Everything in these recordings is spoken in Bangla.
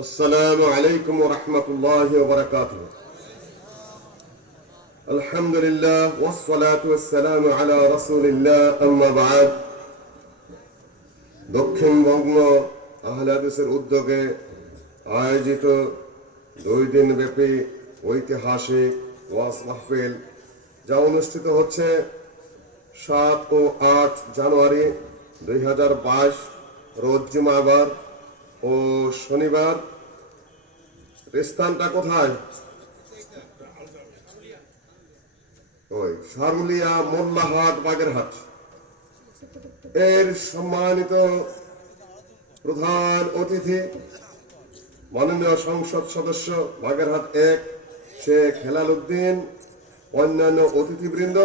السلام عليكم ورحمة الله وبركاته. الحمد لله والصلاة والسلام على رسول الله أما بعد. দক্ষিণবঙ্গ আহলে হাদিসের উদ্যোগে আয়োজিত 2 দিন ব্যাপী ঐতিহাসিক ওয়াজ মাহফিল যা অনুষ্ঠিত হচ্ছে 7 ও 8 জানুয়ারি 2022 রোজ জুমাবার ও শনিবার। স্থানটা কোথায়? ওই সারুলিয়া মোল্লাহাট বাগেরহাট। এর সম্মানিত প্রধান অতিথি মাননীয় সংসদ সদস্য বাগেরহাট 1 শেখ হেলাল উদ্দিন, অন্যান্য অতিথিবৃন্দ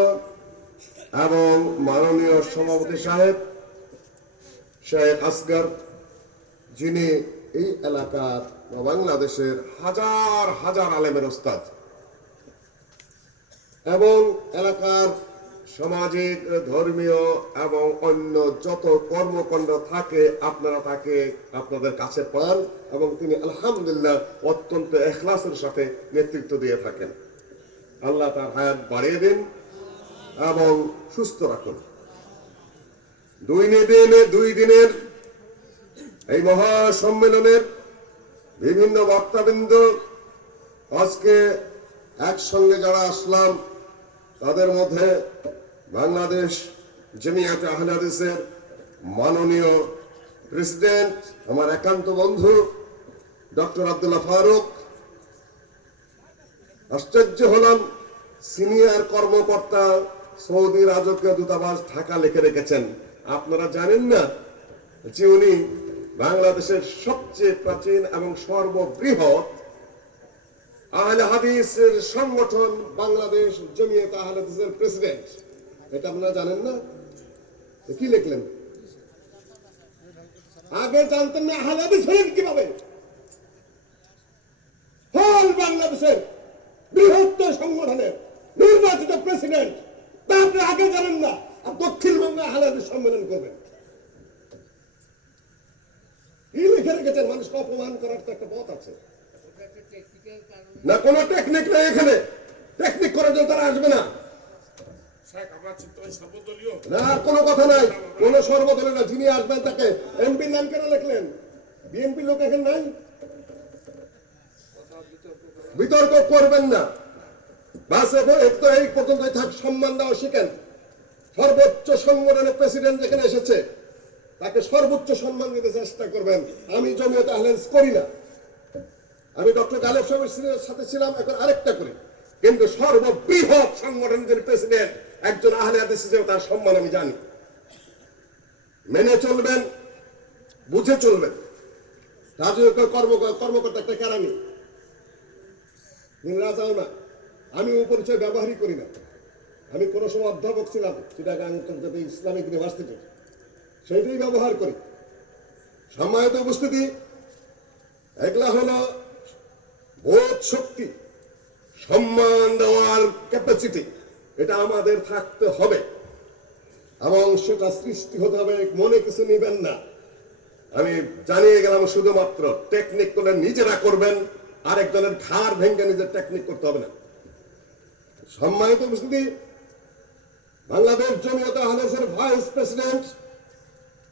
এবং মাননীয় সভাপতি সাহেব শেখ আসগর, যিনি এই এলাকার বা বাংলাদেশের হাজার হাজার আলেমের ওস্তাদ এবং এলাকার সামাজিক, ধর্মীয় এবং অন্য যত কর্মকাণ্ড থাকে আপনারা তাকে আপনাদের কাছে পান এবং তিনি আলহামদুলিল্লাহ অত্যন্ত ইখলাসের সাথে নেতৃত্ব দিয়ে থাকেন। আল্লাহ তার হায়াত বাড়িয়ে দিন এবং সুস্থ রাখুন। 2 দিনের এই মহা সম্মেলনের বিভিন্ন বক্তাবৃন্দ আজকে একসঙ্গে যারা আসলাম তাদের মধ্যে বাংলাদেশ জামিয়াতে আহলে হাদিসের মাননীয় প্রেসিডেন্ট আমার একান্ত বন্ধু ডক্টর আব্দুল্লাহ ফারুক। আশ্চর্য হলাম, সিনিয়র কর্মকর্তা সৌদি রাজকীয় দূতাবাস ঢাকা লিখে রেখেছেন। আপনারা জানেন না যে উনি বাংলাদেশের সবচেয়ে প্রাচীন এবং সর্ববৃহৎ আহলে হাদিসের সংগঠন বাংলাদেশ জামিয়াত আহলে হাদিসের প্রেসিডেন্ট। এটা আপনারা জানেন না? কি লিখলেন? আগে জানতেন না আহলে হাদিস হলেন কিভাবে? হল বাংলাদেশের বৃহত্তর সংগঠনের নির্বাচিত প্রেসিডেন্ট, তা আপনি আগে জানেন না, আর দক্ষিণবঙ্গে আহলে হাদিস সম্মেলন করবেন। কি লিখে রেখেছেন? মানুষকে অপমান করার তো একটা পথ আছে না? কোনো টেকনিক নেই এখানে। টেকনিক করার জন্য তারা আসবে না। না, কোনো কথা নাই, কোন সর্বদলীয় না। যিনি আসবেন তাকে এমপির নাম কেন লিখলেন? বিএনপি লোক এখানে নাই। বিতর্ক করবেন না। বাস একটু এই পর্যন্ত থাক, সম্মান দেওয়া শিখেন। সর্বোচ্চ সংগঠনের প্রেসিডেন্ট যেখানে এসেছে তাকে সর্বোচ্চ সম্মান দিতে চেষ্টা করবেন। আমি জমিয়তে আহলে হাদিস করি না, আমি ডক্টর গালেব সাহেবের সাথে ছিলাম, এখন আরেকটা করি, কিন্তু সর্ববৃহৎ সংগঠনের প্রেসিডেন্ট একজন আহলে হাদিস হিসেবে তার সম্মান আমি জানি। মেনে চলবেন, বুঝে চলবেন। রাজনৈতিক কর্মকর্তা একটা কেরানি, রাজাও না। আমি ও পরিচয় ব্যবহারই করি না। আমি কোনো সময় অধ্যাপক ছিলাম চিটাগাং আন্তর্জাতিক ইসলামিক ইউনিভার্সিটি, সেইটাই ব্যবহার করি। সম্মানিত উপস্থিতি, এগুলা হলো বোধ শক্তি, সম্মান দেওয়ার ক্যাপাসিটি, এটা আমাদের থাকতে হবে এবং সেটা সৃষ্টি হতে হবে। মনে কিছু নিবেন না, আমি জানিয়ে গেলাম। শুধুমাত্র টেকনিক করলে নিজেরা করবেন, আরেকজনের ঘাড় ভেঙে নিজের টেকনিক করতে হবে না। সম্মানিত উপস্থিতি, বাংলাদেশ জামিয়াতে আহলে হাদিসের vice president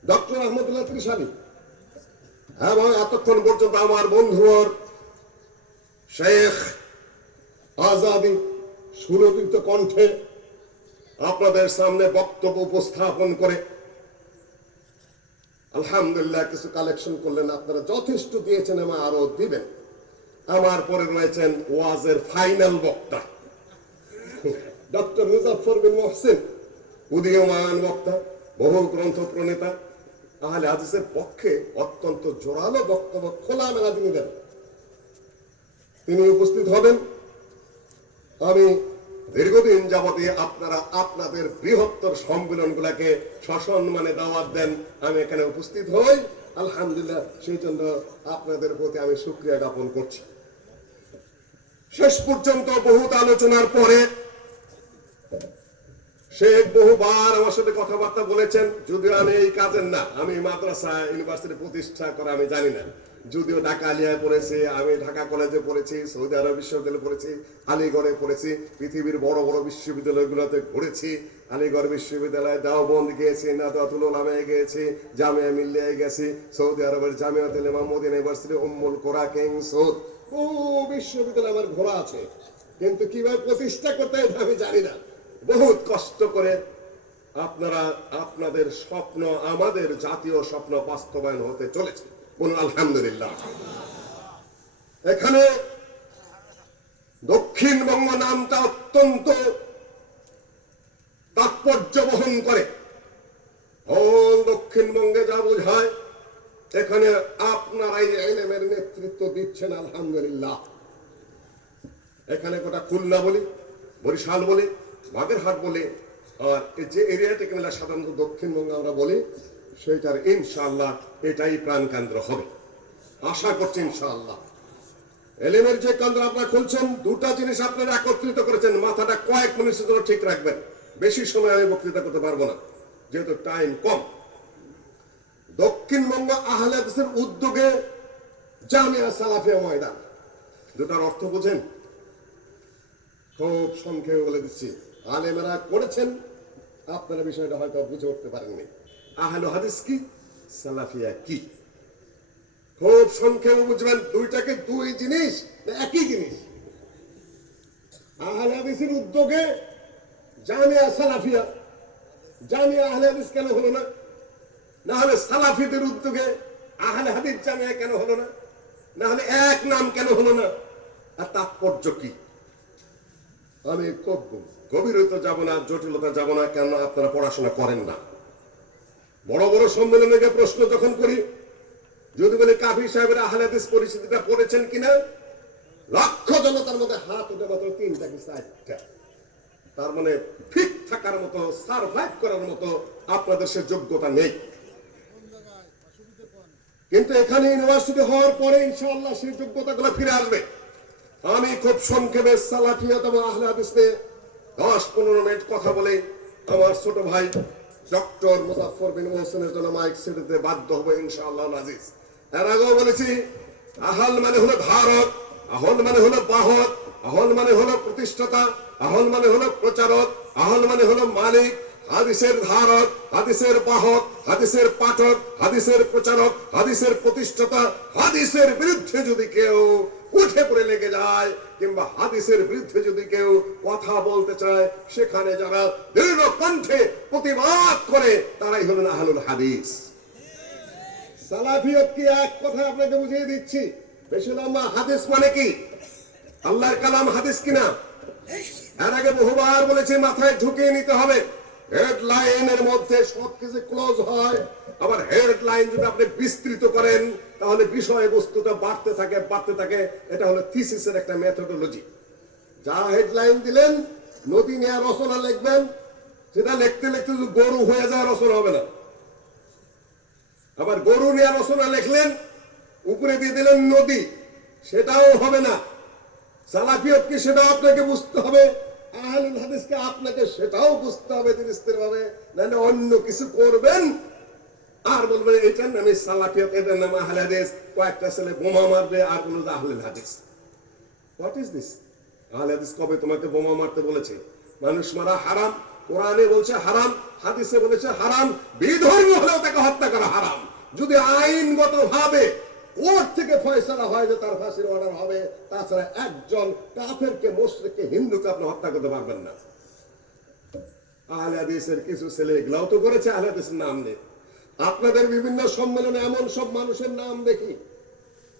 doctor Ahmadullah Trishali এবং এতক্ষণ পর্যন্ত আমার বন্ধুর শেখ আজাদি সুললিত কণ্ঠে আপনাদের সামনে বক্তব্য উপস্থাপন করে আলহামদুলিল্লাহ কিছু কালেকশন করলেন। আপনারা যথেষ্ট দিয়েছেন এবং আরো দিবেন। আমার পরে রয়েছেন ওয়াজের ফাইনাল বক্তা ডক্টর মুজাফফর বিন মোহসিন, উদীয়মান বক্তা, বহু গ্রন্থ প্রণেতা, আহলে হাদিসের পক্ষে অত্যন্ত জোরালো বক্তব্য খোলামেলা তিনি দেন। তিনি উপস্থিত হবেন। আমি দীর্ঘদিন যাবতীয় আপনারা আপনাদের বৃহত্তর সম্মেলনগুলোকে সসম্মানে দাওয়াত দেন, আমি এখানে উপস্থিত হই। আলহামদুলিল্লাহ, সেই জন্য আপনাদের প্রতি আমি শুকরিয়া জ্ঞাপন করছি। শেষ পর্যন্ত বহুত আলোচনার পরে শেখ বহুবার আমার সাথে কথাবার্তা বলেছেন, যদিও আমি এই কাজের না, আমি মাদ্রাসা ইউনিভার্সিটি প্রতিষ্ঠা করা আমি জানি না। যদিও ঢাকা আলিয়ায় পড়েছি, আমি ঢাকা কলেজে পড়েছি, সৌদি আরব বিশ্ববিদ্যালয়ে পড়েছি, আলিগড়ে পড়েছি, পৃথিবীর বড় বড় বিশ্ববিদ্যালয়গুলোতে ঘুরেছি। আলিগড় বিশ্ববিদ্যালয়, দেওবন্দ গিয়েছি, নাদওয়াতুল উলামায় গিয়েছি, জামিয়া মিল্লিয়ায় গেছি, সৌদি আরবের জামিয়াতুল ইমাম মদিনা ইউনিভার্সিটি, উম্মুল কোরা, কিং সৌদ, বহু বিশ্ববিদ্যালয় আমার ঘোরা আছে। কিন্তু কিভাবে প্রতিষ্ঠা করতে হয় আমি জানি না। বহুত কষ্ট করে আপনারা আপনাদের স্বপ্ন, আমাদের জাতীয় স্বপ্ন বাস্তবায়ন হতে চলেছে, বলুন আলহামদুলিল্লাহ। এখানে দক্ষিণবঙ্গ নামটা অত্যন্ত তাৎপর্য বহন করে। দক্ষিণবঙ্গে যা বোঝায়, এখানে আপনারাই এলেমের নেতৃত্ব দিচ্ছেন আলহামদুলিল্লাহ। এখানে গোটা খুলনা বলি, বরিশাল বলি, বাগেরহাট বলি, আর যে এরিয়াটাকে মিলে সাধারণত দক্ষিণবঙ্গে আমরা বলি, সেটার ইনশাআল্লাহ এটাই প্রাণকেন্দ্র হবে, আশা করছি ইনশাআল্লাহ। এলেমের যে কেন্দ্র আপনারা খুলছেন, দুটা জিনিস আপনারা একত্রিত করেছেন, মাথাটা কয়েক মিনিটের জন্য ঠিক রাখবেন। বেশি সময় আমি বক্তৃতা করতে পারবো না, যেহেতু টাইম কম। দক্ষিণবঙ্গ আহলে হাদিসের উদ্যোগে জামিয়া সালাফিয়া ময়দান, দুটার অর্থ বোঝেন? খুব সংক্ষেপে বলে দিচ্ছি, আলেমেরা করেছেন, আপনারা বিষয়টা হয়তো বুঝে উঠতে পারেননি। আহলে হাদিস কি, সালাফিয়া কি, খুব সংক্ষেপে বুঝবেন। দুইটাকে দুই জিনিস, একই জিনিস। আহলে হাদিসের উদ্যোগে জামিয়া সালাফিয়া, জামিয়া আহলে হাদিস কেন হলো না? না হলে সালাফিদের উদ্যোগে আহলে হাদিস জামিয়া কেন হলো না? না হলে এক নাম কেন হলো না? আর তাৎপর্য কি? আমি খুব গভীরতা যাব না, জটিলতা যাব না, কেন আপনারা পড়াশোনা করেন না। বড় বড় সম্মেলনে গিয়ে প্রশ্ন যখন করি, যদি বলে কাফি সাহেবের আহলে হাদিস পরিস্থিতিটা পড়েছেন কিনা, লক্ষ জনতার মধ্যে হাত উঠে মাত্র 3টা কি 4টা। তার মানে ঠিক থাকার মতো, সারভাইভ করার মতো আপনাদের সে যোগ্যতা নেই। কিন্তু এখানে ইউনিভার্সিটি হওয়ার পরে ইনশাআল্লাহ সেই যোগ্যতাগুলো ফিরে আসবে। আমি খুব সংক্ষেপে সালাফিয়াত এবং আহলে হাদিস নিয়ে 10-15 মিনিট কথা বলে আমার ছোট ভাই ডক্টর মুজাফফর বিন মোহসেনের জন্য মাইক ছেড়ে দিতে বাধ্য হবে ইনশাআল্লাহ আজিজ। এর আগেও বলেছি, আহল মানে হলো ধারক, আহল মানে হলো বাহক, আহল মানে হলো প্রতিষ্ঠাতা, আহল মানে হলো প্রচারক, আহল মানে হলো মালিক। হাদিসের ধারক, হাদিসের বাহক, হাদিসের পাঠক, হাদিসের প্রচারক, হাদিসের প্রতিষ্ঠাতা। হাদিসের বিরুদ্ধে যদি কেউ উঠে পড়ে লেগে যায়, কিংবা হাদিসের বিরুদ্ধে যদি কেউ কথা বলতে চায়, সেখানে যারা দৃঢ় কণ্ঠে প্রতিবাদ করে, তারাই হলেন আহলুল হাদিস। সালাফিয়ত কি, এক কথা আপনাকে বুঝিয়ে দিচ্ছি, বেশি লম্বা। হাদিস মানে কি? আল্লাহর কালাম হাদিস কিনা? এর আগে বহুবার বলেছি, মাথায় ঢুকিয়ে নিতে হবে। হেডলাইনের মধ্যে সবকিছু ক্লোজ হয়, আবার হেডলাইন যদি আপনি বিস্তৃত করেন, তাহলে বিষয়বস্তুটা বাড়তে থাকে বাড়তে থাকে। এটা হলো থিসিসের একটা মেথোডোলজি। যা হেডলাইন দিলেন, নদী নিয়ে রচনা লিখবেন, সেটা লিখতে লিখতে যদি গরু হয়ে যায়, রচনা হবে না। আবার গরু নিয়ে রচনা লিখলেন, উপরে দিয়ে দিলেন নদী, সেটাও হবে না। সালাফিয়ত কি, সেটাও আপনাকে বুঝতে হবে। আহলুল হাদিসকে আপনাকে সেটাও বুঝতে হবে দৃঢ়ভাবে, নাহলে অন্য কিছু করবেন আর বলবেন এটার নামে সালাফিয়ত, এটার নাম আহলে হাদিস। কয়েকটা ছেলে বোমা মারবে আর বলবে আহলুল হাদিস। What is this? আহলে হাদিস কবে তোমাকে বোমা মারতে বলেছে? মানুষ মারা হারাম, কোরআনে বলছে হারাম, হাদিসে বলেছে হারাম। বিধর্মী হলেও তাকে হত্যা করা হারাম। যদি আইনগত ভাবে কোর্ট থেকে ফয়সালা হয় যে তার ফাঁসির অর্ডার হবে, তাছাড়া একজন কাফেরকে, মুশরিককে, হিন্দুকে আপনি হত্যা করতে পারবেন না। আহলে হাদিসের কিছু ছেলে এগুলাও তো করেছে, আহলে হাদিসের নাম নেই। আপনাদের বিভিন্ন সম্মেলনে এমন সব মানুষের নাম দেখি,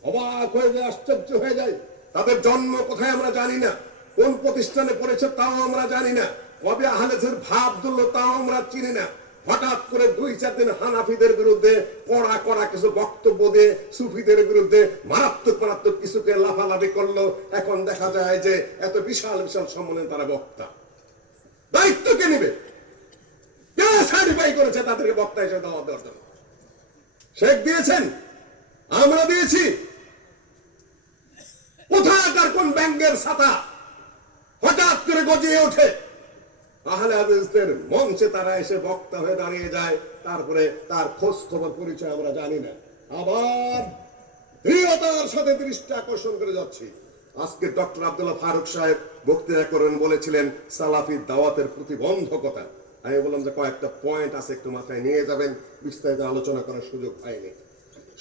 অবাক হয়ে যায়, আশ্চর্য হয়ে যায়। তাদের জন্ম কোথায় আমরা জানি না, কোন প্রতিষ্ঠানে পড়েছে তাও আমরা জানি না, কবে আহলে হাদিসের ভাব ধরলো তাও আমরা চিনি না। হঠাৎ করে 2-4 দিন হানাফিদের বিরুদ্ধে কড়া কড়া কিছু বক্তব্য দিয়ে সুফিদের বিরুদ্ধে মারাত্মক মারাত্মক কিছুকে লাফালাফি করলো। এখন দেখা যায় যে এত বিশাল বিশাল সম্মেলনে তারা বক্তা। দায়িত্ব কে নিবে? কে সার্টিফাই করেছে তাদেরকে বক্তা হিসেবে দাওয়াত দেওয়ার জন্য? শেখ দিয়েছেন, আমরা দিয়েছি। কোথায় তার কোন ব্যাংকের ছাতা হঠাৎ করে গজিয়ে ওঠে? আহলে হাদিসদের মঞ্চে তারা এসে বক্তা হয়ে দাঁড়িয়ে যায়, তারপরে তার খোঁজ খবর পরিচয় আমরা জানি না। আবার দৃঢ়তার সাথে দৃষ্টি আকর্ষণ করে যাচ্ছি। আজকে ডক্টর আব্দুল্লাহ ফারুক সাহেব বক্তৃতা করেন, বলেছিলেন সালাফি দাওয়াতের প্রতিবন্ধকতা। আমি বললাম যে কয়েকটা পয়েন্ট আছে, একটু মাথায় নিয়ে যাবেন, বিস্তারিত আলোচনা করার সুযোগ পাইনি।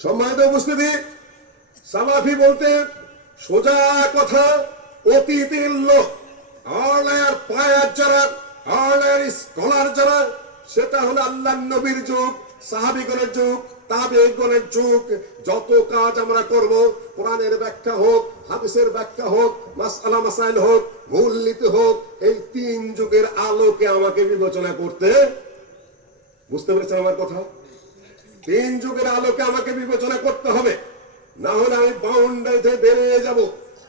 সম্মানিত উপস্থিতি, সালাফি বলতে সোজা কথা অতীতের লোক, আলের পায়ার যারা, আলের স্কলার যারা, সেটা হলো আল্লাহ নবীর যুগ, সাহাবীগণের যুগ, তাবেঈগণের যুগ। যত কাজ আমরা করব, কোরআনের ব্যাখ্যা হোক, হাদিসের ব্যাখ্যা হোক, মাসআলা মাসাইল হোক, মূলনীতি হোক, এই তিন যুগের আলোকে আমাকে বিবেচনা করতে, বুঝতে পেরেছেন আমার কথা? তিন যুগের আলোকে আমাকে বিবেচনা করতে হবে, না হলে আমি বাউন্ডারিতে বেরিয়ে যাব।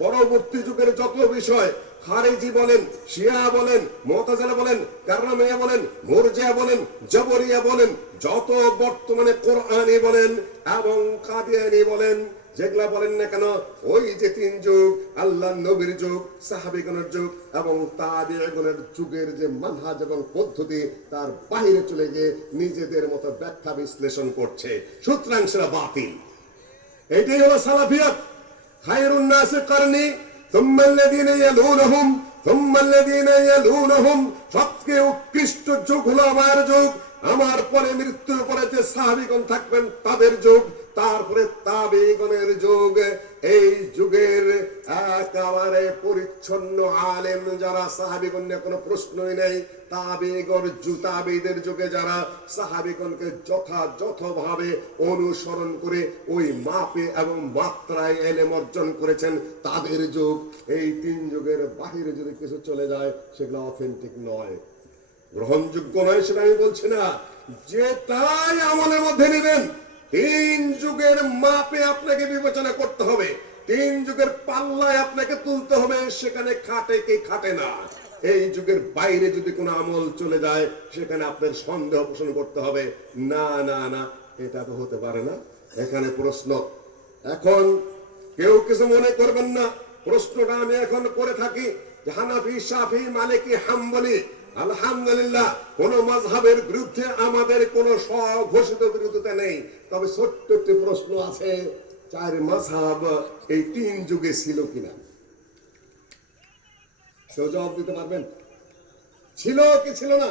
পরবর্তী যুগের যত বিষয়, খারিজি বলেন, শিয়া বলেন, মুতাজিলা বলেন, কাররামিয়া বলেন, মুরজিয়া বলেন, জবরিয়া বলেন, যত বর্তমানে কোরআনি বলেন এবং কাদিয়ানি বলেন, যেগুলা বলেন না কেন, ওই যে তিন যুগ, আল্লাহর নবীর যুগ, সাহাবীগণের যুগ এবং তাবেঈগণের যুগের যে মানহাজ এবং পদ্ধতি, তার বাইরে চলে গিয়ে নিজেদের মতো ব্যাখ্যা বিশ্লেষণ করছে, সুতরাং সেটা বাতিল। এটাই হলো সালাফিয়াত। খায়রুন নাসি কারনি সুম্মা আল্লাযীনা ইয়ালুনহুম সুম্মা আল্লাযীনা ইয়ালুনহুম, সবচেয়ে উৎকৃষ্ট যুগ হলো আমার যুগ, আমার পরে মৃত্যুর পরে যে সাহাবীগণ থাকবেন তাদের যুগ, তারপরে তাবেঈগণের যুগ। এই যুগের একেবারে পরিচ্ছন্ন আলেম যারা, সাহাবীগণ নিয়ে কোনো প্রশ্নই নেই। তাবেঈদের যুগে যারা সাহাবীগণকে যথাযথভাবে অনুসরণ করে ওই মাপে এবং মাত্রায় ইলম অর্জন করেছেন, তাদের যুগ। এই তিন যুগের বাহিরে যদি কিছু চলে যায়, সেগুলো অথেন্টিক নয়, গ্রহণযোগ্য নয়। সেটা আমি বলছি না, যে তাই আমলের মধ্যে নেবেন। তিন যুগের মাপে আপনাকে বিবেচনা করতে হবে, তিন যুগের পাল্লায় আপনাকে তুলতে হবে, সেখানে খাটে কি খাটে না। এই যুগের বাইরে যদি কোনো আমল চলে যায়, সেখানে আপনার সন্দেহ পোষণ করতে হবে, না না না, এটা তো হতে পারে না। এখানে প্রশ্ন, এখন কেউ কিছু মনে করবেন না, প্রশ্নটা আমি এখন করে থাকি যে হানাফি, শাফি, মালিকি, হাম্বলি, আলহামদুলিল্লাহ কোন মাযহাবের বিরুদ্ধে আমাদের কোন স্বঘোষিত বিরোধিতা নেই। তবে ছোট্ট একটি প্রশ্ন আছে, চার মাযহাব এই তিন যুগে ছিল কিনা? কেউ জবাব দিতে পারবেন? ছিল কি ছিল না?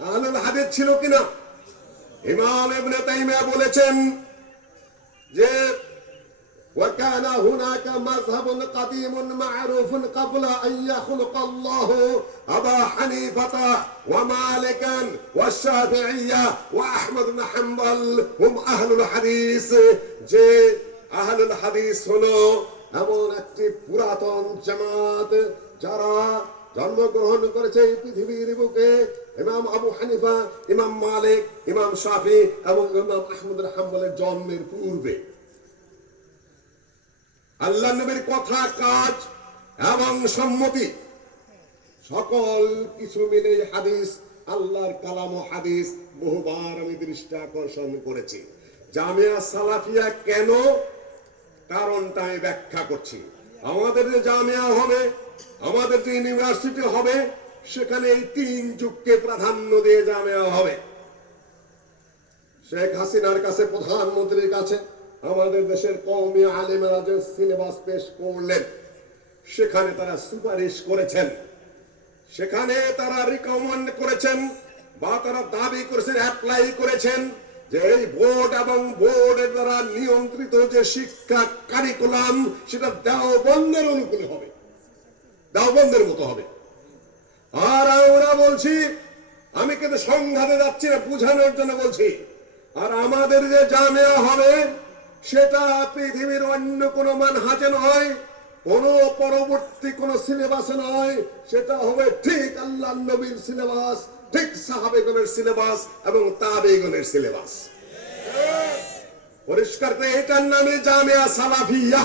আহলুল হাদিস ছিল কিনা? ইমাম ইবনে তাইমিয়া বলেছেন যে وكان هناك مذهب قديم معروف قبل أن يخلق الله أبا حنيفة ومالكا والشافعية وأحمد بن حنبل هم أهل الحديث। যে আহলুল হাদিস হলো এমন একটি পুরাতন জামাত যারা জন্মগ্রহণ করেছে এই পৃথিবীর বুকে। ইমাম আবু হানিফা, ইমাম মালিক, ইমাম শাফি এবং ইমাম আহমদ বিন হাম্বলের জন্মের পূর্বে আল্লাহ নবীর কথা, কাজ এবং সম্মতি সকল কিছু মিলে হাদিস, আল্লাহর কালাম ও হাদিস বহুবার আমি দৃষ্টি আকর্ষণ করেছি। জামিয়া সালাফিয়া কেন, কারণটা আমি ব্যাখ্যা করছি। আমাদের যে জামিয়া হবে, আমাদের যে ইউনিভার্সিটি হবে, সেখানে এই তিন যুগকে প্রাধান্য দিয়ে জামিয়া হবে। শেখ হাসিনার কাছে, প্রধানমন্ত্রীর কাছে আমাদের দেশের কওমি আলেমেরা যে সিলেবাস পেশ করলেন, সেখানে তারা সুপারিশ করেছেন, সেখানে তারা রিকমেন্ড করেছেন বা তারা দাবি করেছেন, অ্যাপ্লাই করেছেন যে এই বোর্ড এবং বোর্ডের দ্বারা নিয়ন্ত্রিত যে শিক্ষা কারিকুলাম, সেটা দেওবন্দের অনুকূলে হবে, দেওবন্দের মতো হবে। আর আমরা বলছি, আমি কিন্তু সংঘাতে যাচ্ছি না, বুঝানোর জন্য বলছি, আর আমাদের যে জামিয়া হবে সেটা পৃথিবীর অন্য কোনো মানহাজে নয়, কোন পরবর্তী কোন সিলেবাসে নয়, সেটা হবে ঠিক আল্লাহর নবীর সিলেবাস, ঠিক সাহাবেগণের সিলেবাস এবং তাবেঈগণের সিলেবাস। পরিষ্কার করে এটার নামে জামিয়া সালাফিয়া।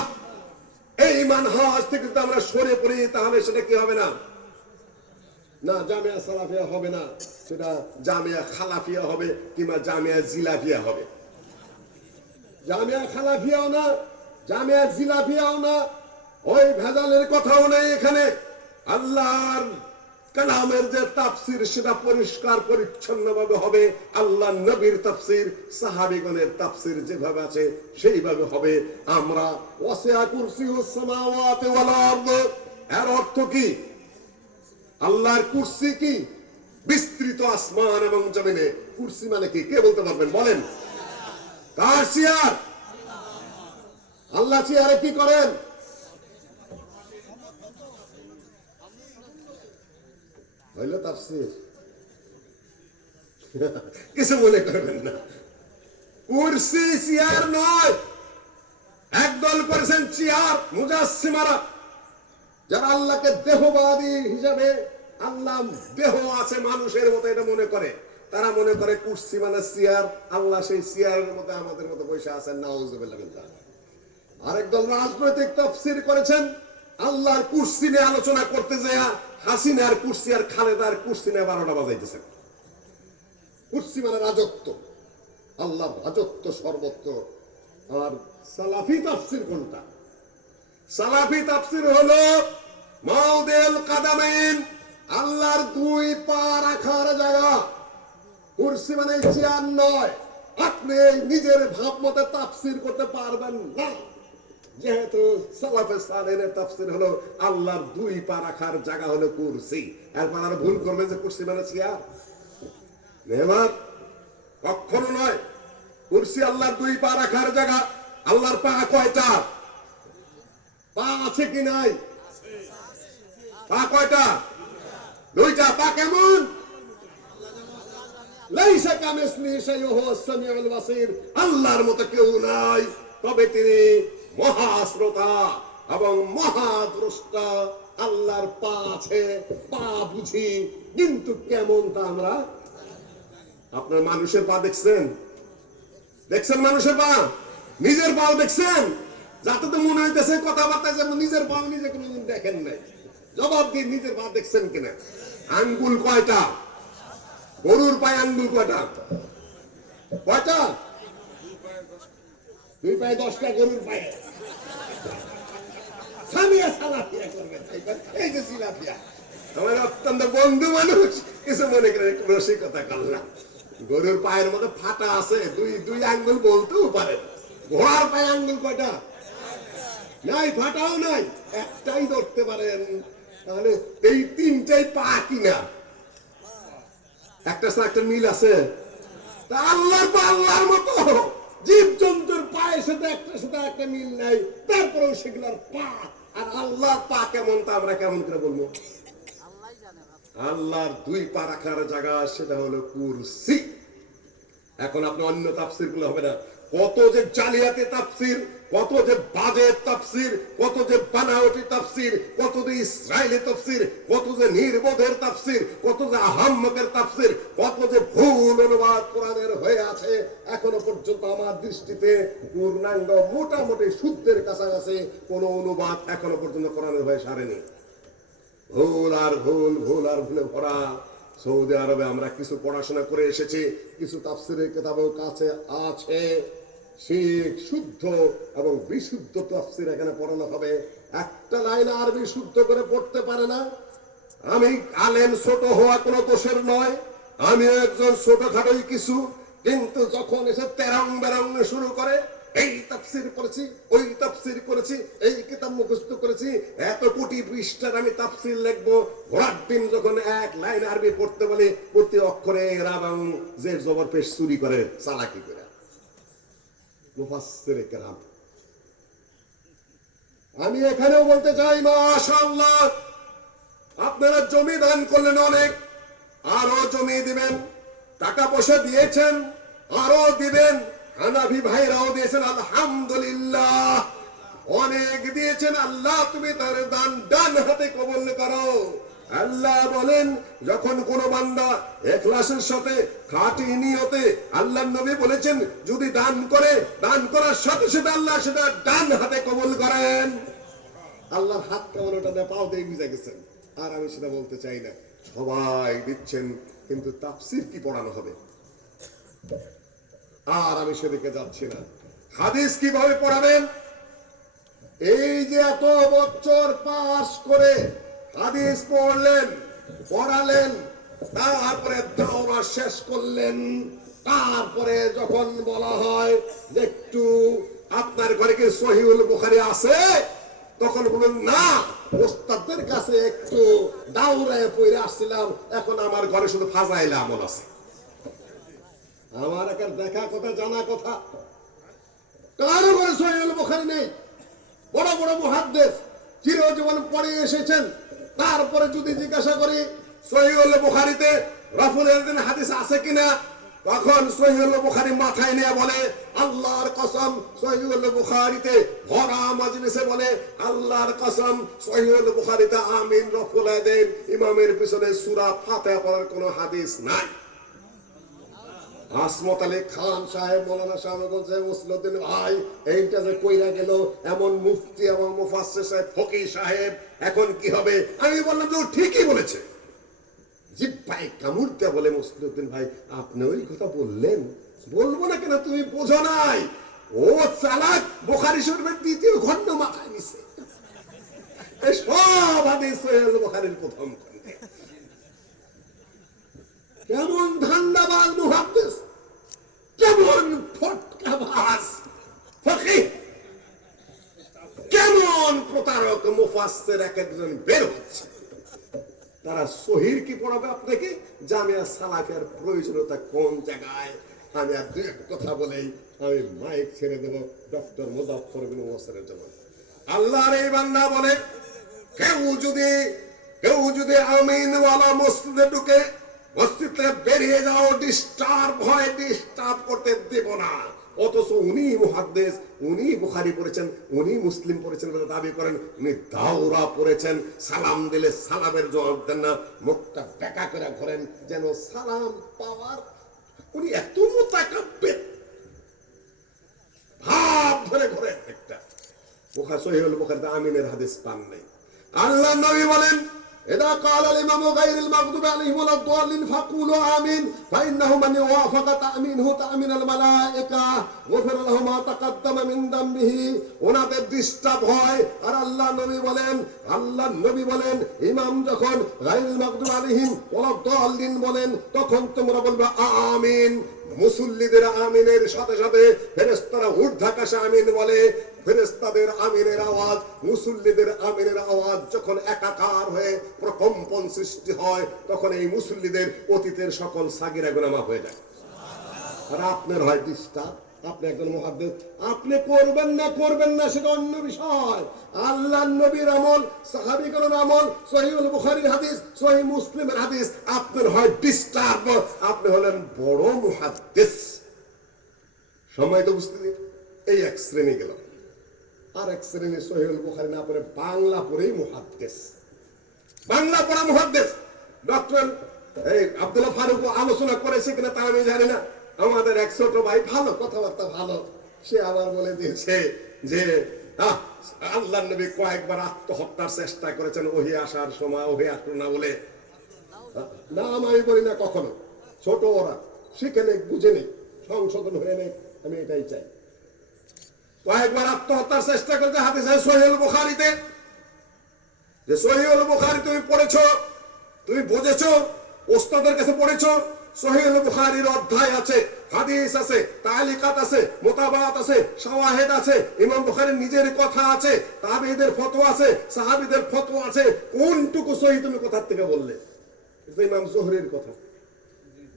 এই মানহাজ থেকে যদি আমরা সরে পড়ি, তাহলে সেটা কি হবে না? না, জামিয়া সালাফিয়া হবে না, সেটা জামিয়া খালাফিয়া হবে কিংবা জামিয়া জিলাফিয়া হবে। জামিয়া খালাফিয়াও না, জামিয়া জিলাফিয়াও না, ওই ভেজালের কথাও নেই এখানে। আল্লাহর কালামের যে তাফসির সেটা পরিষ্কার পরিচ্ছন্ন ভাবে হবে, আল্লাহ নবীর তাফসির সাহাবীগণের তাফসির যেভাবে আছে সেইভাবে হবে। আমরা ওয়াসিআ কুরসিয়ুস সামাওয়াতি ওয়াল আরদ, এর অর্থ কি? আল্লাহর কুরসি কি? বিস্তৃত আসমান এবং জমিনে। কুরসি মানে কি? কে বলতে পারবেন? বলেন। কার চেয়ার? আল্লাহ চেয়ারে কি করেন? হইল তাফসীর। কিছু মনে করবেন না, কুরসি চেয়ার নয়। একদল করেছেন চেয়ার মুজাসসিমারা, যারা আল্লাহকে দেহবাদী হিসাবে, আল্লাহ দেহ আছে মানুষের মতো এটা মনে করে। তারা মনে করে কুরসি মানে চেয়ার, আল্লাহ সেই চেয়ারের মতো আমাদের মতো বসে আছেন। নাউজুবিল্লাহ। আরেকদল রাজনৈতিক তাফসীর করেছেন, আল্লাহর কুরসি নিয়ে আলোচনা করতে যায় হাসিনার কুরসি আর খালেদার কুরসি নিয়ে 12টা বাজাইতেছেন। কুরসি মানে রাজত্ব, আল্লাহর রাজত্ব সর্বত্র। আর সালাফি তাফসীর কোনটা? সালাফি তাফসীর হলো মাউদিল কাদামাইন, আল্লাহর দুই পা রাখার জায়গা। কুরসি মানে চেয়ার নয়। আপনি নিজের ভাব মতে তাফসীর করতে পারবেন না, যেহেতু সালাফে সালেহের তাফসীর হলো আল্লাহর দুই পা রাখার জায়গা হলো কুরসি। এরপর আর ভুল করবেন যে কুরসি মানে চেয়ার। নেবার কখনো নয়। কুরসি আল্লাহর দুই পা রাখার জায়গা। আল্লাহর পা কয়টা? পা আছে কি নাই? পা কয়টা? দুইটা। পা কেমন? লাইসা কামিসলিহি শাইউন ওয়া সামিউল বাসীর। আল্লাহর মতো কেউ নাই, তবে তিনি মহাশ্রোতা এবং মহাদ্রষ্টা। আল্লাহর পা আছে, পা বুঝি, কিন্তু কেমন তা আমরা। আপনার মানুষের পা দেখছেন? দেখছেন মানুষের পা? নিজের পাও দেখছেন? যাতে তো মনে হইতেছে কথাবার্তা যেমন নিজের পাও নিজে কোনোদিন দেখেন নাই। জবাব দিন, নিজের পা দেখছেন কিনা? আঙ্গুল কয়টা? গরুর পায়ে আঙ্গুল কয়টা? কয়টা? দুই পায়ে 10টা গরুর পায়ে। সামিয়া সালাফিয়া করবেন। এই যে সিলাফিয়া আমার অত্যন্ত বন্ধু মানুষ, কিছু মনে করে একটু রসিকতা করলাম। গরুর পায়ের মধ্যে ফাটা আছে, দুই আঙ্গুল বলতেও পারে। ঘোড়ার পায়ে আঙ্গুল কয়টা? নাই, ফাটাও নাই, একটাই ধরতে পারেন। তাহলে এই তিনটাই পা কিনা? একটা সাথে একটা মিল আছে। তা আল্লাহর পা আল্লাহর মতো, জীব জন্তুর পায়ের সাথে একটা মিল নাই, তারপরেও সেগুলোর পা। আর আল্লাহর পা কেমন তা আমরা কেমন করে বলবো? আল্লাহর দুই পা রাখার জায়গা সেটা হলো কুরসি। এখন আপনি অন্য তাফসীর গুলো হবে না। কত যে জালিয়াতি তাফসীর, কত যে বাজে তাফসীর, কত যে বানাওয়াটি তাফসীর, কত যে ইসরায়েলি তাফসীর, কত যে নির্বোধের তাফসীর, কত যে আহাম্মকের তাফসীর, কত যে ভুল অনুবাদ কোরআনের হয়ে আছে। এখনো পর্যন্ত আমার দৃষ্টিতে পূর্ণাঙ্গ মোটামুটি শুদ্ধের কাছাকাছি কোন অনুবাদ এখনো পর্যন্ত কোরআনের হয়ে সারেনি। ভুল আর ভুল, ভুল আর ভুলে ভরা। সৌদি আরবে আমরা কিছু পড়াশোনা করে এসেছি, কিছু তাফসীরের কিতাবও কাছে আছে। শিখ শুদ্ধ এবং বিশুদ্ধ তাফসীর এখানে পড়ানো হবে। একটা লাইন আরবি শুদ্ধ করে পড়তে পারে না। আমি আলেম, ছোট হওয়া কোনো দোষের নয়, আমি একজন ছোটখাটোই কিছু, কিন্তু যখন এসে তেরং বেরং শুরু করে, এই তাফসীর করেছি, ওই তাফসীর করেছি, এই কিতাব মুখস্থ করেছি, এত কোটি পৃষ্ঠার আমি তাফসীর লিখবো, ঘোড়ার দিন যখন এক লাইন আরবি পড়তে বলে প্রতি অক্ষরে রাবাং জের জবর পেশ চুরি করে চালাকি করে। মুফাসসিরে কেরাম, আমি এখানেও বলতে চাই মাশাআল্লাহ, আপনারা জমি দান করলেন অনেক, আরো জমি দিবেন, টাকা পয়সা দিয়েছেন আরো দিবেন। হানাফি ভাইরাও দিয়েছেন, আলহামদুলিল্লাহ, অনেক দিয়েছেন। আল্লাহ তুমি তার দান ডান হাতে কবুল করো। আল্লাহ বলেন, যখন কোন বান্দা ইখলাসের সাথে খাঁটি নিয়তে, আল্লাহর নবী বলেছেন, যদি দান করে, দান করার সাথে সাথে আল্লাহ সেটা ডান হাতে কবুল করেন। আল্লাহর হাত কেমন ওটা দিয়ে পাও দিয়ে বুঝে গেছেন। আর আমি সেটা বলতে চাই না, সবাই দিচ্ছেন, কিন্তু তাফসীর কি পড়ানো হবে? আর আমি সেদিকে যাচ্ছি না। হাদিস কিভাবে পড়াবেন? এই যে এত বছর পাস করে হাদিস পড়লেন, পড়ালেন, তারপরে দাওরা শেষ করলেন। তারপরে যখন বলা হয় যে একটু আপনার ঘরে কি সহিহুল বুখারী আছে, তখন বলেন না, ওস্তাদের কাছে একটু দাওরায় পড়ে আসছিলাম, এখন আমার ঘরে শুধু ফাজাইল আমল আছে। আমার একটা দেখা কথা, জানা কথা, কারো ঘরে সহিহুল বুখারী নেই। বড় বড় মুহাদ্দিস চিরজীবন পড়ে এসেছেন, তারপরে যদি জিজ্ঞাসা করি সহিহুল বুখারীতে রাফুল ইয়াদাইন হাদিস আছে কিনা, তখন সহিহুল বুখারী মাথায় নিয়ে বলে আল্লাহর কসম সহিহুল বুখারীতে, ভরা মাজলিসে বলে আল্লাহর কসম সহিহুল বুখারীতে আমিন রাফুল ইয়াদাইন ইমামের পিছনে সূরা ফাতিহা পড়ার কোনো হাদিস নাই। আসমত আলী খান সাহেব, মৌলানা সাহেব বলছে মুসলিউদ্দিন ভাই এইটা যে কইরা গেল, এমন মুফতি এবং মুফাসসির সাহেব, ফকিহ সাহেব, এখন কি হবে? আমি বললাম যে ও ঠিকই বলেছে। জিব্বায় কামড় দিয়ে বলে মুসলিউদ্দিন ভাই আপনি ওই কথা বললেন? বলবো না কেন, তুমি বোঝো নাই, ও চালাক বুখারী শরীফের দ্বিতীয় খণ্ড মাথায় নিছে, এই সব হাদিস সহিহ বুখারীর প্রথম খণ্ডে। কেমন ধান্দাবাজ মুহাদ্দিস, কেমন ফটকাবাজ ফকিহ, কেমন প্রতারক মুফাসসির এক একজন বের হচ্ছে। তারা সহিহ কি পড়াবে আপনাকে? জামিয়া সালাফিয়ার প্রয়োজনীয়তা কোন জায়গায়? আমি আর দুই এক কথা বলেই আমি মাইক ছেড়ে দেব ডক্টর মুজাফফর বিন ওয়াসিরের জন্য। আল্লাহর এই বান্দা বলে কেউ যদি আমিনওয়ালা মসজিদে ঢুকে, মসজিদে বেরিয়ে যাও, ডিস্টার্ব হয়, ডিস্টার্ব করতে দেব না। অথচ উনি মুহাদ্দিস, উনি বুখারী পড়েছেন, উনি মুসলিম পড়েছেন বলে দাবি করেন, উনি দাওরা পড়েছেন, সালাম দিলে সালামের জবাব দেন না, মুখটা বেঁকা করে ঘোরেন যেন সালাম পাওয়ার উনি এত মুতাকাব্বির ভাব ধরে ঘোরেন। একটা সহিহুল বুখারীতে আমিনের হাদিস পান নাই। আল্লাহর নবী বলেন إذا قال الإمام غير المغضوب عليهم ولا الضالين فقولوا آمين فإنه من وافق تأمينه تأمين الملائكة غفر له ما تقدم من ذنبه। ওনাদের ডিস্টার্ব হয়, আর আল্লাহর নবী বলেন ইমাম যখন গায়রুল মাগদুব আলাইহিম ওয়ালা দাল্লিন বলেন, তখন তোমরা বলবে আমিন। মুসল্লিদের আমিনের সাথে সাথে ফেরেশতারা ঊর্ধ্বাকাশে আমিন বলে। ফেরেশতাদের আমিনের আওয়াজ, মুসল্লিদের আমিনের আওয়াজ যখন একাকার হয়ে প্রকম্পন সৃষ্টি হয়, তখন এই মুসল্লিদের অতীতের সকল সাগিরা গুনাহ মাফ হয়ে যায়। আর আপনার হয় ডিস্টার্ব, আপনি একজন মুহাদ্দিস, আপনি করবেন না সেটা অন্য বিষয়। আল্লাহর নবীর আমল, সাহাবীগণের আমল, সহিহুল বুখারীর হাদিস, সহিহ মুসলিমের হাদিস, আপনার হয় ডিস্টার্ব, আপনি হলেন বড় মুহাদ্দিস। সময় তো বুঝতে দিন, এই এক শ্রেণী গেল। আর এক শ্রেণী সহিহুল বুখারী না পড়ে বাংলা পড়েই মুহাদ্দিস, বাংলা পড়া মুহাদ্দিস। ডক্টর আব্দুল্লাহ ফারুক আলোচনা করেছে কিনা তা আমি জানি না। আমাদের এক ছোট ভাই, ভালো কথাবার্তা ভালো, সে আবার বলে দিয়েছে যে আল্লাহর নবী কয়েকবার আত্মহত্যার চেষ্টা করেছেন ওহী আসার সময়, ওহী আসলো না বলে। নাম আমি বলি না কখনো, ছোট ওরা শিখে নেই, বুঝে নেই, সংশোধন হয়ে নেই, আমি এটাই চাই। কয়েকবার আত্মহত্যার চেষ্টা করেছে, হাদিস আছে সহিহুল বুখারীতে। যে সহিহুল বুখারী তুমি পড়েছো, তুমি বুঝেছো, ওস্তাদের কাছে পড়েছো, সহিহুল বুখারীর অধ্যায় আছে, হাদিস আছে, তালিকাত আছে, মুতাবাআত আছে, শাওয়াহিদ আছে, ইমাম বুখারীর নিজের কথা আছে, তাবেঈদের ফতোয়া আছে, সাহাবীদের ফতোয়া আছে। কোনটুকু সহিহ তুমি কোথা থেকে বললে? এটা ইমাম জোহরীর কথা,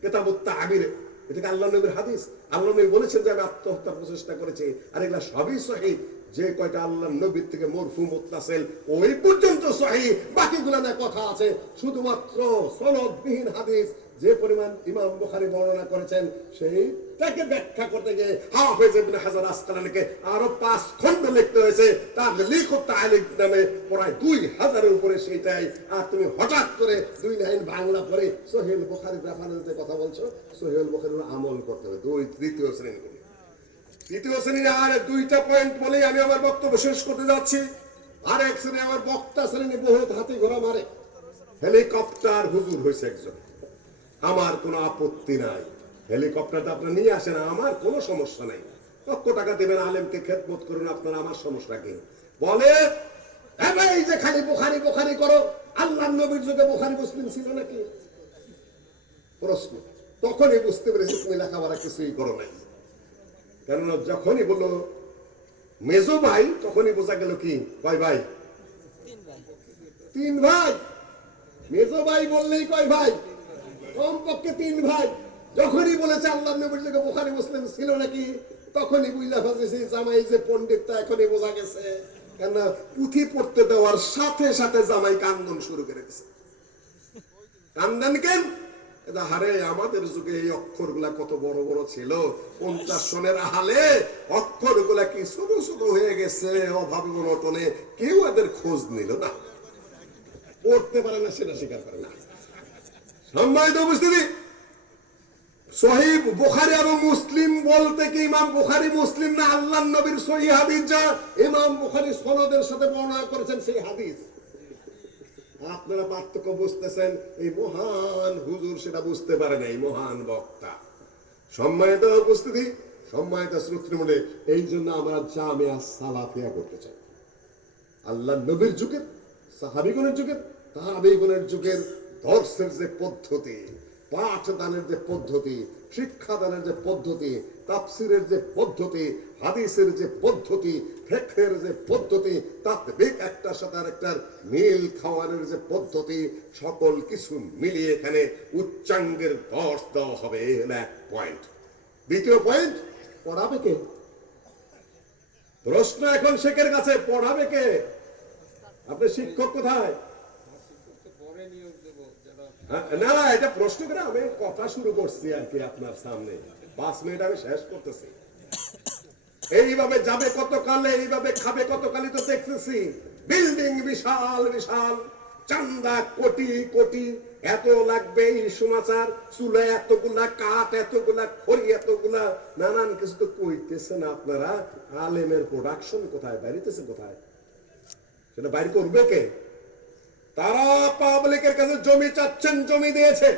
কিতাবুত তা'বীর। এটা আল্লাহর নবীর হাদিস। আল্লাহর নবী বলেছেন যে আমি আত্মহত্যার প্রচেষ্টা করেছি, আর এগুলা সবই সহিহ। যে কয়টা আল্লাহর নবীর থেকে মরফু মুত্তাসিল ওই পর্যন্ত সহিহ, বাকিগুলো না কথা আছে। শুধুমাত্র সনদবিহীন হাদিস যে পরিমাণ ইমাম বুখারী বর্ণনা করেছেন, সেইটাকে ব্যাখ্যা করতে গিয়ে হাফেজ ইবনে হাজার আসকালানিকে আরো 5 খণ্ড লিখতে হয়েছে। তার লিখত তালিক নামে প্রায় 2000-এর উপরে সেইটাই। আর তুমি হঠাৎ করে 2 লাইন বাংলা পড়ে সহিহুল বুখারীর ব্যাপারে কথা বলছো। সহিহুল বুখারীর আমল করতে হবে। তৃতীয় শ্রেণী। তৃতীয় শ্রেণীর আর 2টা পয়েন্ট বলেই আমি আমার বক্তব্য শেষ করতে যাচ্ছি। আর এক শ্রেণী আমার বক্তা শ্রেণী বহুত হাতি ঘোড়া মারে, হেলিকপ্টার হুজুর হয়েছে একজন। আমার কোনো আপত্তি নাই, হেলিকপ্টারটা আপনি নিয়ে আসেন, আমার কোনো সমস্যা নাই। লক্ষ টাকা দেবেন, আলেমকে খেদমত করুন, আপনার আমার সমস্যা কি? বলে এই যে খালি বুখারী বুখারী করো, আল্লাহর নবীর যুগে বুখারী মুসলিম ছিল নাকি? প্রশ্ন। তখনই বুঝতে পেরেছি তুমি লেখাপড়া কিছুই করো নাই। কেননা যখনই বললো মেজো ভাই, তখনই বোঝা গেল কি কয় ভাই? তিন ভাই। মেজো ভাই বললেই কয় ভাই? কমপক্ষে তিন ভাই। যখনই বলেছে আল্লাহর নবীর যুগে বুখারী মুসলিম ছিল নাকি, তখনই বুঝলা ফেলেছি জামাই যে পণ্ডিত, তা এখনই বোঝা গেছে। কেননা পুঁথি পড়তে দেওয়ার সাথে সাথে জামাই কান্দন শুরু করে দিয়েছে। কান্দেন কেন? হারে আমাদের যুগে এই অক্ষর গুলা কত বড় বড় ছিল, 50 সনের হালে অক্ষর গুলা কি ছোট ছোট হয়ে গেছে অভাবে অনটনে, কেউ এদের খোঁজ নিল না, পড়তে পারে না, সেটা স্বীকার করে না। সম্মানিত উপস্থিতি, সহিহ বুখারী এবং মুসলিম বলতে কি ইমাম বুখারী মুসলিম না, আল্লাহর নবীর সহিহ হাদিস যা ইমাম বুখারী সনদের সাথে বর্ণনা করেছেন সেই হাদিস। আপনারা পার্থক্য বুঝতেছেন, এই মহান হুজুর সেটা বুঝতে পারে না, এই মহান বক্তা। সম্মানিত উপস্থিতি, সম্মানিত শ্রোতৃমণ্ডলী, এই জন্য আমরা জামিয়া সালাফিয়া করতে চাই। আল্লাহর নবীর যুগের, সাহাবীগণের যুগের, তাবেঈগণের যুগের দর্শের যে পদ্ধতি, পাঠদানের যে পদ্ধতি, শিক্ষাদানের যে পদ্ধতি, তাফসিরের যে পদ্ধতি, হাদিসের যে পদ্ধতি, ফিকহের যে পদ্ধতি, তাকবীর একটার সাথে আরেকটার মিল খাওয়ানোর যে পদ্ধতি, সকল কিছু মিলিয়ে এখানে উচ্চাঙ্গের দর্শ দেওয়া হবে। এক পয়েন্ট। দ্বিতীয় পয়েন্ট, পড়াবে কে? প্রশ্ন এখন শেখের কাছে, পড়াবে কে? আপনি শিক্ষক কোথায়? না না, এটা প্রশ্ন করে আমি কথা শুরু করছি আর কি আপনার সামনে। 5 মিনিট আমি শেষ করতেছি। এইভাবে যাবে কত কালে, এইভাবে খাবে কত কালে তো দেখতেছি। বিল্ডিং বিশাল বিশাল, চান্দা কোটি কোটি, এত লাগবে এই সমাচার, চুলা এতগুলা, কাঠ এতগুলা, খড়ি এতগুলা, নানান কিছু তো কইতেছেন আপনারা। আলেমের প্রোডাকশন কোথায়, বাড়িতেছে কোথায়? সেটা বাড়ি করবে কে? তারা পাবলিকের কাছে জমি চাচ্ছেন, জমি দিয়েছে,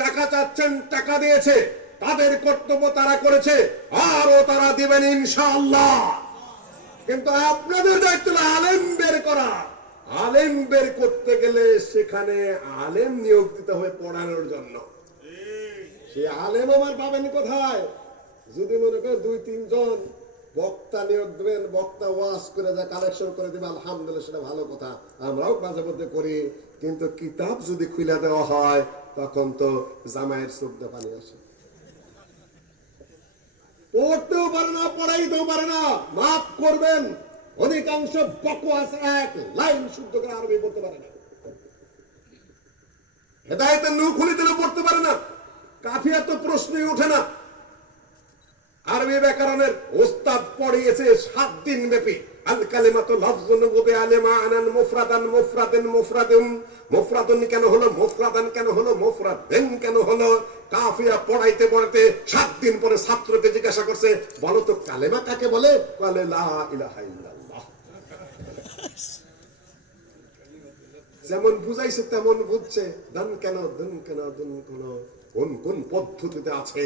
টাকা চাচ্ছেন, টাকা দিয়েছে, তাদের কর্তব্য তারা করেছে, আরো তারা দিবেন ইনশাআল্লাহ। কিন্তু আপনাদের দায়িত্ব আলেম বের করা। আলেম বের করতে গেলে সেখানে আলেম নিয়োগ দিতে হবে পড়ানোর জন্য। সে আলেম আমার পাবেন কোথায়? যদি মনে করেন 2-3 জন বক্তা নিয়োগ দেবেন, বক্তা ওয়াজ করে যা কালেকশন করে দেবে, আলহামদুলিল্লাহ, সেটা ভালো কথা, আমরাও মাঝে মধ্যে করি। কিন্তু কিতাব যদি খুলে দেওয়া হয়, তখন তো জামাইয়ের চোখ দিয়ে পানি আসে। পড়তেও পারে না, পড়াইতেও পারে না। মাফ করবেন, অধিকাংশ বকওয়াস, এক লাইন শুদ্ধ করে আরবি পড়তে পারে না। হেদায়েতের নূর খুলে দিলে পড়তে পারে না। কাফিয়া তো প্রশ্নই ওঠে না। আরবি ব্যাকরণের ওস্তাদ পড়িয়েছে 7 দিন ব্যাপী। আল কালিমাতু লাফযুন ওয়া বিআলিমা আনান মুফরাদান মুফরাদান মুফরাদুন। মুফরাদুন কেন হলো, মুফরাদান কেন হলো, মুফরাদান কেন হলো? কাফিয়া পড়াইতে পড়াইতে 7 দিন পরে ছাত্রকে জিজ্ঞাসা করছে, বলো তো কালেমা কাকে বলে? বলে লা ইলাহা ইল্লাল্লাহ। যেমন বুঝাইছে তেমন বুঝছে। দান কেন, দুন কেন, দুন কেন, কোন কোন পদ্ধতিতে আছে,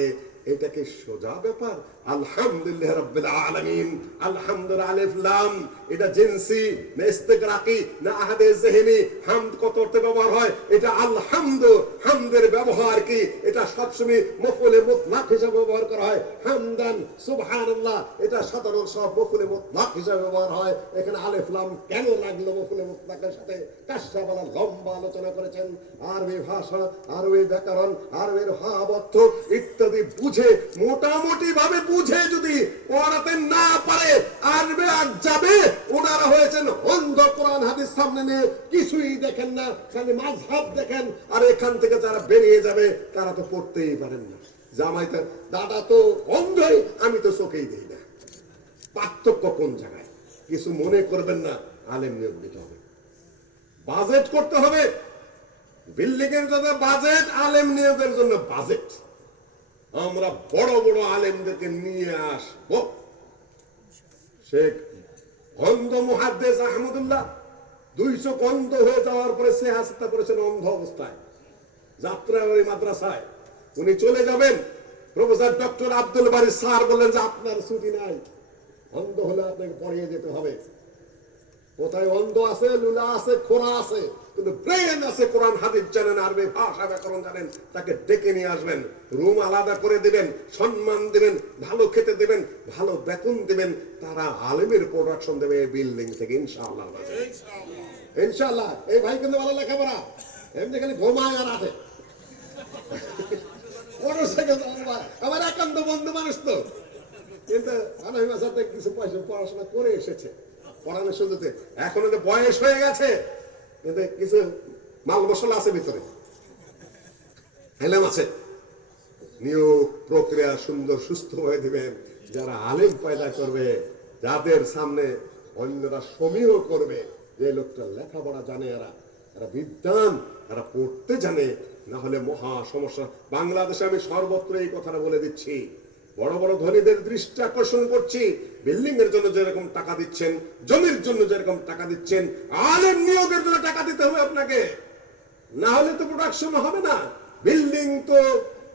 এটা কি সোজা ব্যাপার? আলহামদুলিল্লাহ রাব্বিল আলামিন। আলহামদুলিল্লাহ আলিফ লাম, এটা জিনসি না ইস্তিগরাকি না আহাদে যিহনি? হামদ কত অর্থে ব্যবহার হয়? এটা আলহামদু, হামদের ব্যবহার কি? এটা সবসময় মফউলে মুতলাক হিসেবে ব্যবহার করা হয়। হামদান, সুবহানাল্লাহ, এটা সাধারণ সব মফউলে মুতলাক হিসেবে ব্যবহার হয়। এখানে আলিফ লাম কেন লাগলো মফউলে মুতলাকের সাথে? কাশফালা লম্বা আলোচনা করেছেন। আরবি ভাষা, আরবি ব্যাকরণ, আরবির ভাব অর্থ ইত্যাদি বুঝে, মোটামুটি ভাবে বুঝে যদি পড়াতে না পারে, আসবে আর যাবে। ওনারা হয়েছেন অন্ধ, কোরআন হাদিস সামনে নিয়ে কিছুই দেখেন না, খালি মাযহাব দেখেন। আর এখান থেকে যারা বেরিয়ে যাবে তারা তো পড়তেই পারেন না। জামাইতে দাদা তো অন্ধই, আমি তো চোখেই দেই না। পার্থক্য কোন জায়গায়? কিছু মনে করবেন না, আলেম নিয়োগ দিতে হবে, বাজেট করতে হবে। বিল্ডিং এর জন্য বাজেট, আলেম নিয়োগের জন্য বাজেট। আমরা বড় বড় আলেমদেরকে নিয়ে আসব। শেখ অন্ধ মুহাদ্দিস আহমদুল্লাহ 200 অন্ধ হয়ে যাওয়ার পরে সে হাসিতা করেছেন অন্ধ অবস্থায় যাত্রাবাড়ি মাদ্রাসায়। উনি চলে যাবেন, প্রফেসর ডক্টর আব্দুল বারী স্যার বললেন যে আপনার ছুটি নাই, অন্ধ হলে আপনাকে পড়িয়ে যেতে হবে। কোথায় অন্ধ আছে, লুলা আছে, খোরা আছে, কিন্তু ব্রেন আছে, কোরআন হাদিস জানেন, আরবি ভাষা ব্যাকরণ জানেন, তাকে ডেকে নিয়ে আসবেন, রুম আলাদা করে দিবেন, সম্মান দিবেন, ভালো খেতে দিবেন, ভালো বেতন দিবেন, তারা আলেমের প্রোডাকশন দেবে এই বিল্ডিং থেকে ইনশাআল্লাহ। ইনশাআল্লাহ। এই ভাই কিন্তু ভালো লেখাপড়া, এমনি খালি ঘুমায় আর আঠে। আমার একান্ত বন্ধু মানুষ তো, কিন্তু কিছু পয়সা পড়াশোনা করে এসেছে পড়ানোর সুযোগে, এখন বয়স হয়ে গেছে, কিন্তু কিছু মাল মশলা আছে ভিতরে, হেলাম আছে। নিয়োগ প্রক্রিয়া সুন্দর সুস্থ হয়ে দিবেন, যারা আলেম পয়দা করবে, যাদের সামনে অন্যরা সমীহ করবে যে লোকটা লেখাপড়া জানে, এরা বিদ্বান, এরা পড়তে জানে, না হলে মহা সমস্যা। বাংলাদেশে আমি সর্বত্র এই কথাটা বলে দিচ্ছি, বড় বড় ধনীদের দৃষ্টি আকর্ষণ করছি, বিল্ডিং এর জন্য যেরকম টাকা দিচ্ছেন, জমির জন্য যেরকম টাকা দিচ্ছেন, আলেম নিয়োগের জন্য টাকা দিতে হবে আপনাকে, না হলে তো প্রোডাকশন হবে না।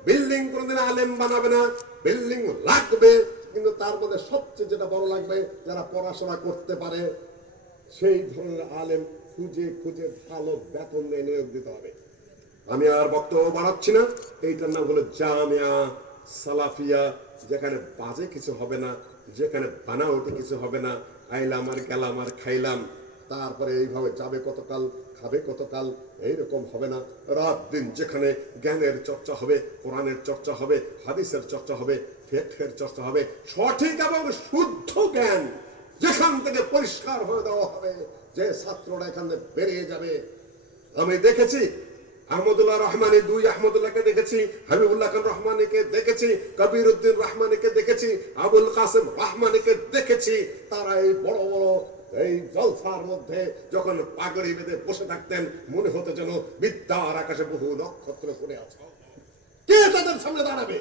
বিল্ডিং কোনদিন আলেম বানাবে না, বিল্ডিং লাগবে, কিন্তু তার মধ্যে সবচেয়ে যেটা বড় লাগবে, যারা পড়াশোনা করতে পারে সেই ধরনের আলেম খুঁজে খুঁজে ভালো বেতন দিয়ে নিয়োগ দিতে হবে। আমি আর বক্তব্য বাড়াচ্ছি না। এইটার নাম হলো জামিয়া সালাফিয়া, যেখানে বাজে কিছু হবে না, যেখানে বানাওটি কিছু হবে না, আইলাম আর গেলাম আর খাইলাম, তারপরে এইভাবে যাবে কতকাল, খাবে কতকাল, এইরকম হবে না। রাত দিন যেখানে জ্ঞানের চর্চা হবে, কোরআনের চর্চা হবে, হাদিসের চর্চা হবে, ফিকহের চর্চা হবে, সঠিক এবং শুদ্ধ জ্ঞান যেখান থেকে পরিষ্কার হয়ে দেওয়া হবে, যে ছাত্ররা এখান থেকে বেরিয়ে যাবে। আমি দেখেছি আহমদুল্লাহ রহমানী, দুই আহমদুল্লাহকে দেখেছি, হাবিবুল্লাহ খান রহমানীকে দেখেছি, কবির উদ্দিন রহমানীকে দেখেছি, আবুল কাসেম রহমানীকে দেখেছি। তারা এই বড় বড় এই জলসার মধ্যে যখন পাগড়ি বেঁধে বসে থাকতেন, মনে হতো যেন বিদ্যার আকাশে বহু নক্ষত্র পড়ে আছে। কে তাদের সামনে দাঁড়াবে?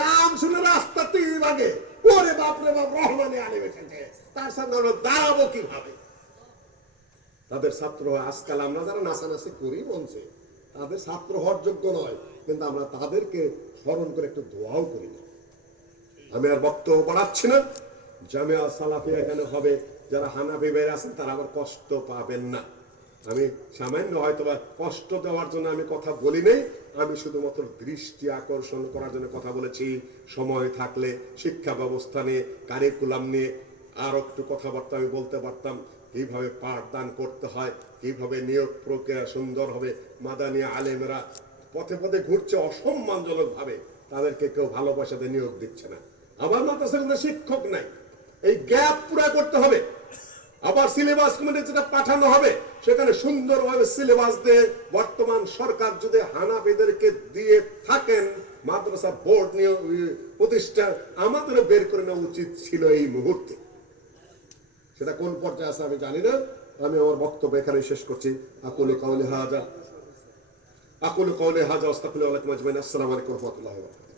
নাম শুনে রাস্তা তিন ভাগে, ওরে বাপরে বাপ, রহমানী আলী এসেছে, তার সামনে আমরা দাঁড়াবো কিভাবে? তাদের ছাত্র আজকাল আমরা যারা নাচানাচি করি মঞ্চে, তাদের ছাত্র হওয়ার যোগ্য নয়, কিন্তু আমরা তাদেরকে স্মরণ করে একটু দোয়াও করি না। আমি আর বক্তব্য বাড়াচ্ছি না। জামিয়া সালাফিয়া এখানে হবে, যারা হানাফি ভাই আছেন তারা আবার কষ্ট পাবেন না। আমি সামান্য হয়তো বা কষ্ট দেওয়ার জন্য আমি কথা বলি নাই, আমি শুধুমাত্র দৃষ্টি আকর্ষণ করার জন্য কথা বলেছি। সময় থাকলে শিক্ষা ব্যবস্থা নিয়ে, কারিকুলাম নিয়ে আর একটু কথাবার্তা আমি বলতে পারতাম, কিভাবে পাঠদান করতে হয়, কিভাবে নিয়োগ প্রক্রিয়া সুন্দর হবে। মাদানী আলেমেরা পথে পথে ঘুরছে অসম্মানজনক ভাবে, তাদেরকে কেউ ভালোবাসাতে নিয়োগ দিচ্ছে না। আমার মাদ্রাসার শিক্ষক নাই, এই গ্যাপ পুরা করতে হবে। আবার সিলেবাস কমিটি যেটা পাঠানো হবে, সেখানে সুন্দরভাবে সিলেবাস দিয়ে, বর্তমান সরকার যদি হানাফিদেরকে দিয়ে থাকেন মাদ্রাসা বোর্ড নিয়ে প্রতিষ্ঠা, আমাদেরও বের করে নেওয়া উচিত ছিল এই মুহূর্তে। সেটা কোন পর্যায়ে আছে আমি জানি না। আমি আমার বক্তব্য এখানে শেষ করছি। আকুলু কাউলি হাজা আস্তাগফিরুল্লাহ আলাইকুম আজমাইন। আসসালামু আলাইকুম ওয়া রাহমাতুল্লাহি ওয়া বারাকাতুহু।